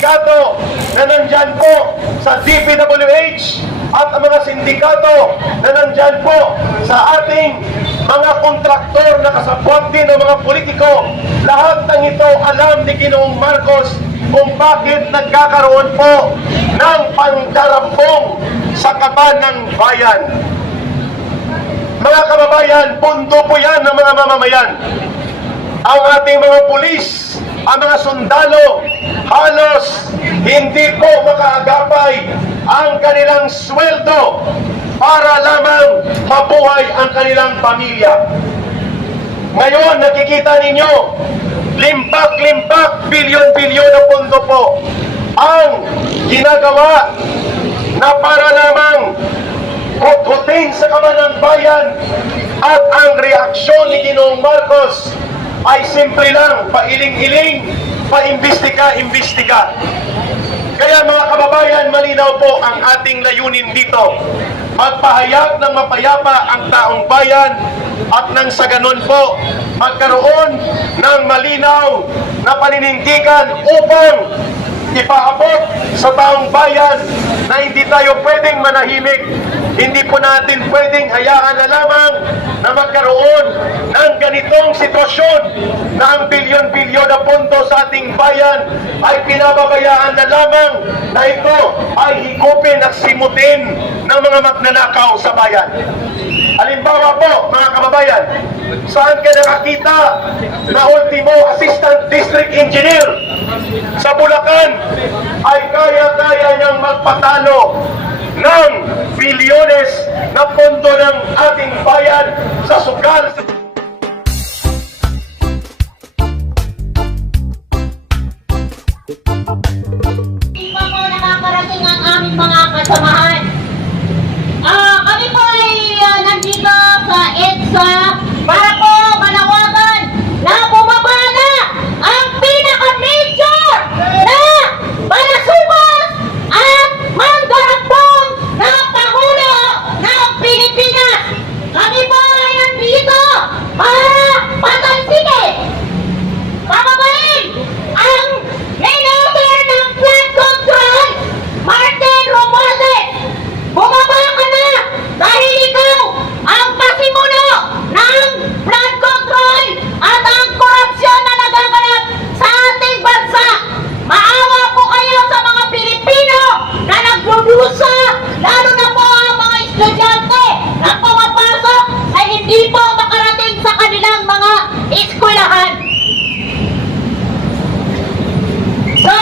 sindikato na nandyan po sa DPWH at ang mga sindikato na nandyan po sa ating mga kontraktor na kasabwat din ng mga politiko. Lahat ng ito alam ni Ginoong Marcos kung bakit nagkakaroon po ng pandarambong sa kaban ng bayan. Mga kababayan, pundo po yan ng mga mamamayan. Ang ating mga pulis, ang mga sundalo, halos hindi po makaagapay ang kanilang sweldo para lamang mabuhay ang kanilang pamilya. Ngayon, nakikita ninyo, limpak-limpak, bilyon-bilyon na pondo po ang ginagawa na para lamang hutin sa kaban ng bayan, at ang reaksyon ni Ginoong Marcos ay simple lang, pailing-iling, paimbestiga-imbestiga. Kaya mga kababayan, malinaw po ang ating layunin dito. Magpahayag ng mapayapa ang taong bayan at nang sa ganun po, magkaroon ng malinaw na paninindigan upang ipaabot sa taong bayan na hindi tayo pwedeng manahimik. Hindi po natin pwedeng hayaan na lamang na magkaroon ng ganitong sitwasyon na ang bilyon-bilyon na pondo sa ating bayan ay pinababayaan na lamang na ito ay higupin at simutin ng mga magnanakaw sa bayan. Halimbawa po, mga kababayan, saan ka nakakita na ultimo assistant district engineer sa Bulacan ay kaya-kaya niyang magpatalo ng bilyones na pondo ng ating bayan sa sugal. Hindi pa po nakakarating ang aming mga kasamahan. Kami po ay nandito sa EDSA para po manawagan na bumaba na ang pinaka-major na palasubas at mandarambong na Pangulo ng Pilipinas. Kami po ay nandito para patalsikin, pababain ang Minister ng Flood Control, Martin Romualdez. Bumaba ka na dahil ikaw ang pasimuno ng flood control at ang korupsyon na nagaganap sa ating bansa. Maawa po kayo sa mga Pilipino na nagdudusa, lalo na po ang mga estudyante na pumapasok ay hindi po makarating sa kanilang mga eskwelahan. So,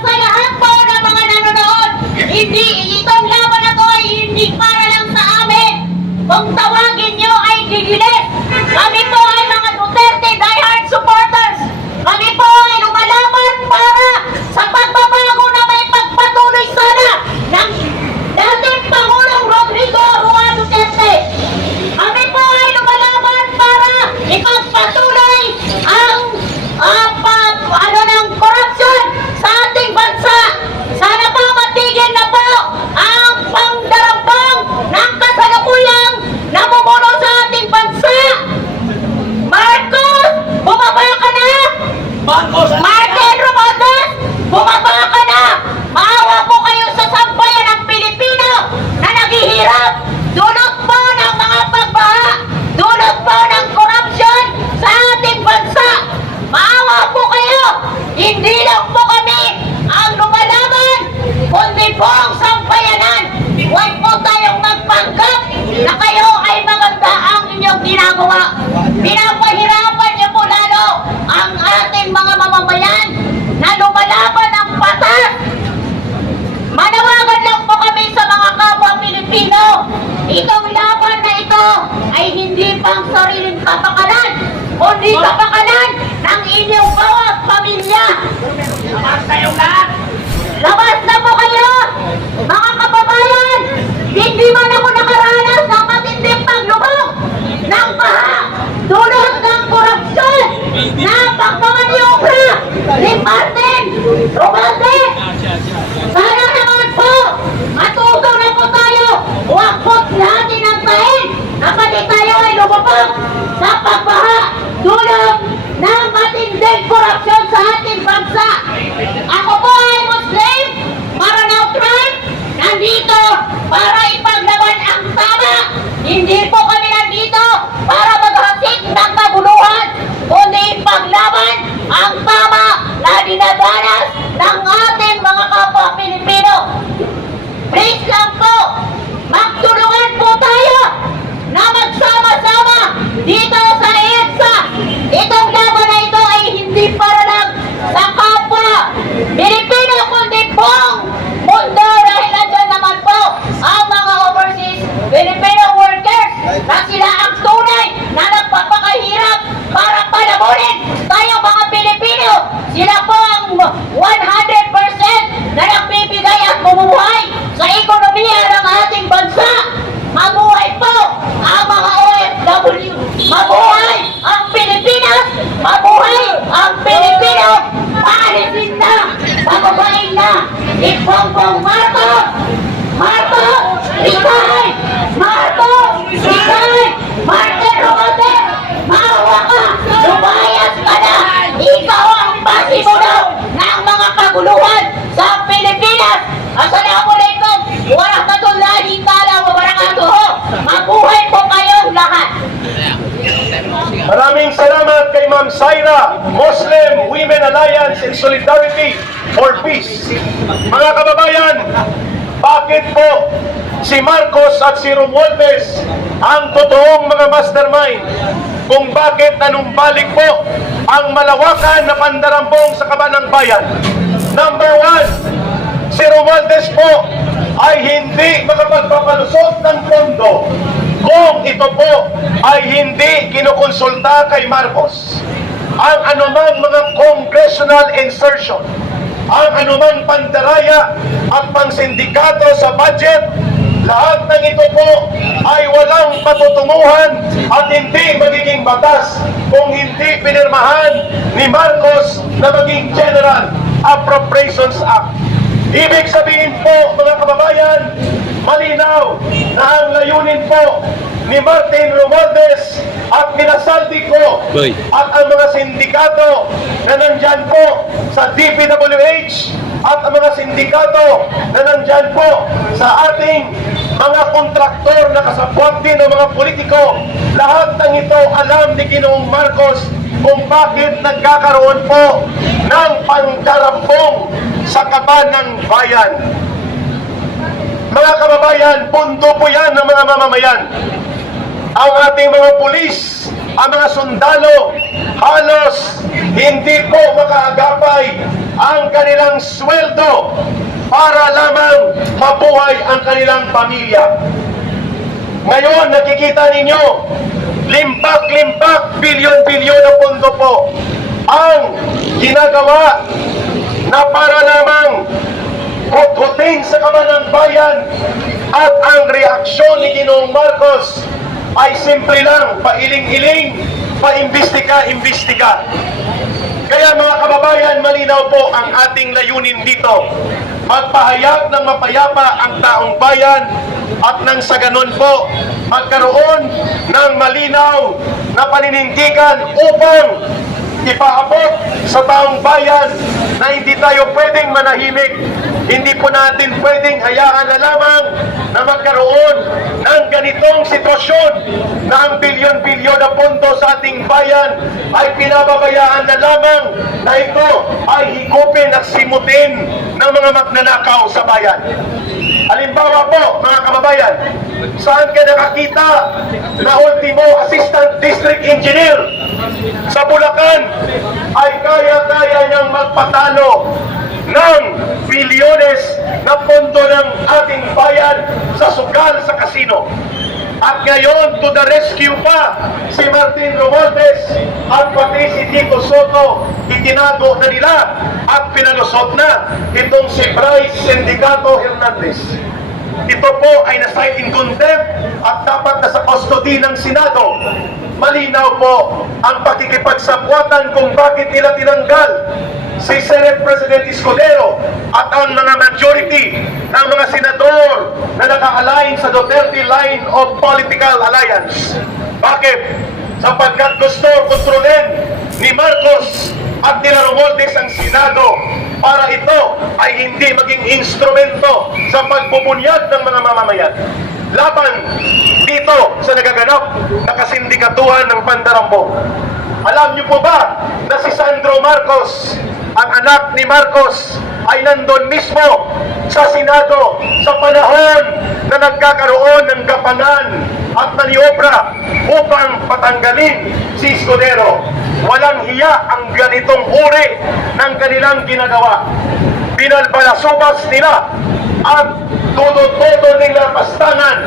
sa lahat po ng mga nanonood, hindi itong laban na to ay hindi para lang sa amin. Kung tawagin nyo ay digilit. Kami po ay mga Duterte diehard supporters. Kami po ay lumalaban para sa pagbabago na may pagpatuloy sana ng dating Pangulong Rodrigo Roa Duterte. Kami po ay lumalaban para ipagpatuloy ang ng korupsyon sa ating bansa. Sana po matigil na po ang pangdarambang ng kasalukuyang namumuno sa ating bansa. Marcos, bumaba ka na! Martin Romualdez, bumaba ka na! Maawa po kayo sa sambayan ng Pilipino na naghihirap. Dulot po ng mga pagbaha, dulot po ng korupsyon sa ating bansa. Maawa po kayo! Hindi lang po kami ang lumalaban, kundi po ang sampayanan. Huwag po tayong magpanggap na kayo ay maganda ang inyong ginagawa. Pinapahirapan niyo po lalo ang ating mga mamamayan na lumalaban ng patas. Manawagan lang po kami sa mga kapwa Pilipino. Itong laban na ito ay hindi pang sariling kapakanan, kundi kapakanan ng inyong bawat pamilya. Labas kayo lahat! Labas na po kayo! Mga kababayan, hindi man ako nakaranas ng matinding paglubog ng baha dulot ng korupsyon na pagmamaniobra ni Martin Romualdez. Sana naman po, matuto na po tayo. Huwag po natin ang tahin na pati tayo ay lumabag sa pagbaha dulot ng matinding korupsyon sa ating bansa. Ako po ay ni Bongbong Marcos! Marcos! Resign! Marcos! Resign! Martin Romualdez! Maawa ka! Lumayas ka na! Ikaw ang pasimuno ng mga kaguluhan sa Pilipinas! Assalamualaikum warahmatullahi ta'ala wabarakatuh! Mabuhay po kayong lahat! Maraming salamat kay Ma'am Syra, Muslim Women Alliance in Solidarity for Peace. Mga kababayan, bakit po si Marcos at si Romualdez ang totoong mga mastermind kung bakit nanumbalik po ang malawakan na pandarambong sa kaban ng bayan? Number one, si Romualdez po ay hindi makapagpapalusot ng pondo kung ito po ay hindi kinukonsulta kay Marcos. Ang anumang mga congressional insertion, ang anumang pandaraya at pangsindikato sa budget, lahat ng ito po ay walang patutunguhan at hindi magiging batas kung hindi pinirmahan ni Marcos na maging General Appropriations Act. Ibig sabihin po, mga kababayan, malinaw na ang layunin po ni Martin Romualdez at Saldico at ang mga sindikato na nandyan po sa DPWH at ang mga sindikato na nandyan po sa ating mga kontraktor na kasabwat din ng mga politiko, lahat ng ito alam ni Ginoong Marcos kung bakit nagkakaroon po ng pandarambong sa kaban ng bayan. Mga kababayan, pundo po yan ng mga mamamayan. Ang ating mga pulis, ang mga sundalo, halos hindi po makaagapay ang kanilang sweldo para lamang mabuhay ang kanilang pamilya. Ngayon, nakikita ninyo, limpak-limpak, bilyon-bilyon na pondo po ang ginagawa na para lamang hutin sa kaban ng bayan, at ang reaksyon ni Ginoong Marcos ay simple lang, pailing-iling, paimbestiga-imbestiga. Kaya mga kababayan, malinaw po ang ating layunin dito. Magpahayag ng mapayapa ang taong bayan at nang sa ganon po, magkaroon ng malinaw na paninindigan upang ipaabot sa taong bayan na hindi tayo pwedeng manahimik. Hindi po natin pwedeng hayaan na lamang na magkaroon ng ganitong sitwasyon na ang bilyon-bilyon na pondo sa ating bayan ay pinababayaan na lamang na ito ay higupin at simutin ng mga magnanakaw sa bayan. Halimbawa po, mga kababayan, saan ka nakakita na ultimo assistant district engineer sa Bulacan ay kaya-kaya niyang magpatalo ng bilyones na pondo ng ating bayan sa sugal sa kasino. At ngayon, to the rescue pa si Martin Romualdez at pati si Tito Soto, itinago na nila at pinalusot na itong si Bryce Sindicato Hernandez. Ito po ay nasa in contempt at dapat nasa custody ng Senado. Malinaw po ang pakikipagsapwatan kung bakit nila tinanggal si Senate President Escudero at ang mga majority ng mga senador na naka-align sa Duterte line of political alliance. Bakit? Sapagkat gusto kontrolin ni Marcos at nila Romualdez ang Senado para ito ay hindi maging instrumento sa pagbubunyag ng mga mamamayan laban dito sa nagaganap na kasindikatuhan ng pandarambong. Alam niyo po ba na si Sandro Marcos, ang anak ni Marcos, ay nandun mismo sa Senado sa panahon na nagkakaroon ng gapangan at maniobra upang patanggalin si Escudero. Walang hiya ang ganitong uri ng kanilang ginagawa. Binalbalasubas nila at todo-todo nila pastangan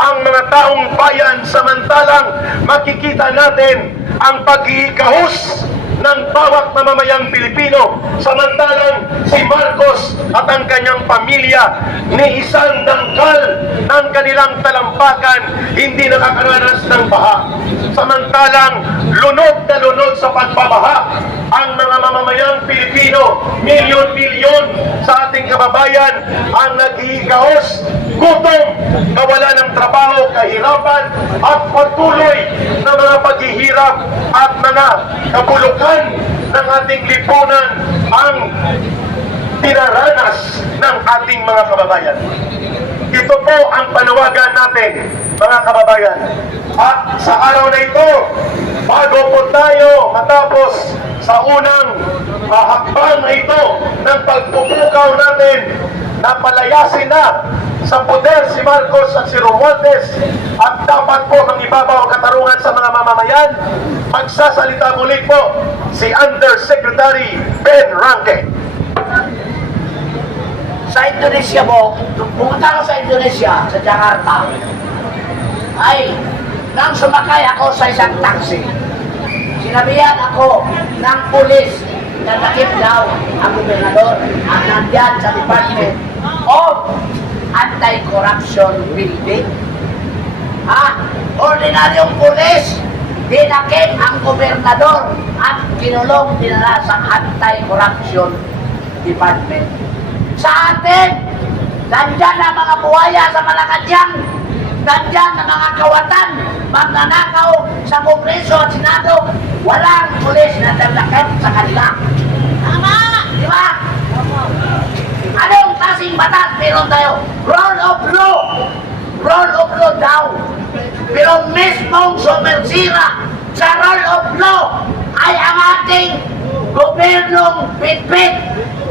ang mga taong bayan, samantalang makikita natin ang pag-iikahus ng bawat mamamayang Pilipino, samantalang si Marcos at ang kanyang pamilya ni isang dangkal ng kanilang talampakan hindi nakakaranas ng baha. Samantalang lunod na lunod sa pagbabaha ang mga mamamayang Pilipino, milyon-milyon sa ating kababayan kababayan ang naghihigahos, gutom, kawalan ng trabaho, kahirapan, at patuloy na mga paghihirap at mga kabulukan ng ating lipunan ang pinaranas ng ating mga kababayan. Ito po ang panawagan natin, mga kababayan. At sa araw na ito, bago po tayo matapos sa unang hakbang na ito ng pagpupukaw natin na palayasin na sa poder si Marcos at si Romualdez at dapat po mangibabaw ang katarungan sa mga mamamayan, magsasalita muli po si Undersecretary Ben Ranque. Sa Indonesia mo, nung pumunta ko sa Indonesia, sa Jakarta, ay nang sumakay ako sa isang taxi, sinabihan ako ng pulis na nakip daw ang gobernador ang nandyan sa Department of Anti-Corruption Building. Ordinaryong pulis, dinakip ang gobernador at kinulong dinala sa Anti-Corruption Department. Sa atin, nandyan ang mga buhaya sa Malacanang, nandyan ang mga kawatan, magnanakaw sa Kongreso at Senado, walang pulis na nagdakip sa kanila. Tama! Di ba? Anong klaseng batas meron tayo? Rule of law! Rule of law daw. Pero mismong sumersira sa rule of law ay ang ating gobernong bitbit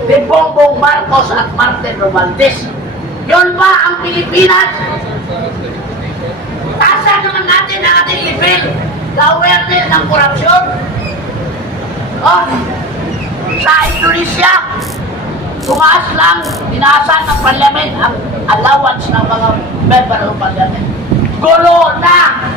ni Bongbong Marcos at Martin Romualdez. Yun ba ang Pilipinas? Tasa naman natin ang ating level na awareness ng korupsyon. Sa Indonesia, tumaas lang, inaasahan ng parliament ang allowance ng mga member ng parliament. Gulo na